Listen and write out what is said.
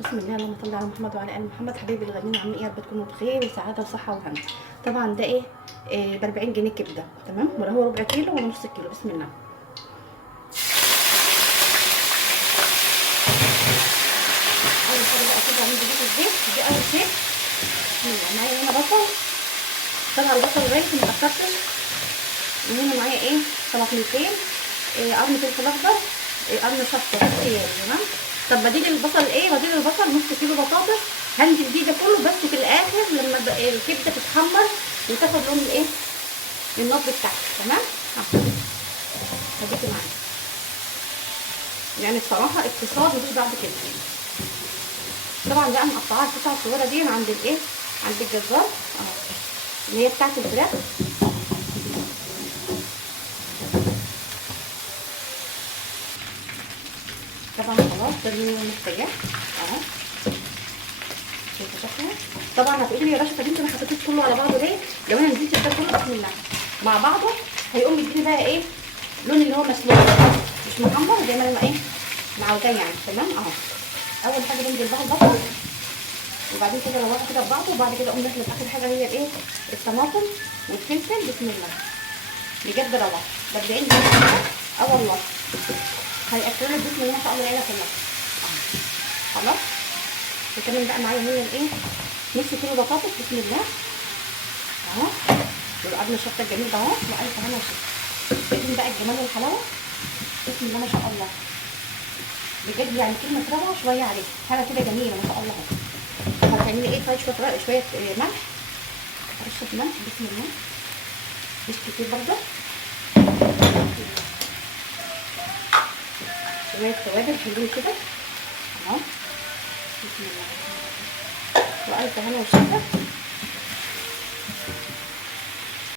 بسم الله، اللهم صل على محمد وعلى ال محمد. حبايبي الغاليين، عاملين ايه؟ يا رب تكونوا بخير وسعاده وصحه وهنا. طبعا ده ايه؟ ب 40 جنيه كبده، تمام؟ ولا هو ربع كيلو ولا نص كيلو؟ بسم الله. اول حاجه بقى كده هنجيب الزيت دي اول شيء. بسم الله. معايا هنا بصل، طبعا البصل الرايح ما كترتش. وهنا معايا ايه؟ طماطمتين، قرن فلفل اخضر، قرن شطه اختياري، تمام؟ طب بديل البصل ايه؟ بديل البصل نص كيلو بطاطس. هنزل بيه ده كله بس في الاخر لما الكبده تتحمر وتاخد لون الايه؟ النص بتاعها، تمام؟ اهو هديكي معايا. يعني بصراحه اقتصاد مفيش بعد كده. طبعا بقى مقطعاها القطع الصغيره دي عند الايه؟ عند الجزار اهو، اللي هي بتاعت الفراخ. طبعا خلاص ده اللي محتاجاه اهو. شايفه شكله؟ طبعا هتقولي لي يا رشا طب انت ما حطيتوش كله على بعضه ليه؟ لو انا نزلت ده كله بسم الله مع بعضه هيقوم يديني بقى ايه؟ لون اللي هو مسلوق مش محمر زي ما انا ايه معوداه يعني، تمام؟ اهو. اول حاجه بنزل بها البصل، وبعدين كده روحه كده ببعضه، وبعد كده اقوم داخله اخر حاجه هي الايه؟ الطماطم والفلفل. بسم الله. بجد روعه. ده 40 جنيه. اه والله هياكلوا لك بسم الله ما شاء الله العيله كلها. اهو خلاص. وكمان بقى معايا هنا الايه؟ نص كيلو بطاطس. بسم الله اهو. والقرن الشطه الجميل ده اهو. والف هنا وشفا. شايفين بقى الجمال والحلاوه؟ بسم الله ما شاء الله. بجد يعني كلمه روعه شويه عليك، حاجه كده جميله ما شاء الله. طب هتعملي ايه؟ شويه ملح، رشه ملح. بسم الله مش كتير برضه. شويه توابل حلوين كده اهو. بسم الله والف هنا وشفا.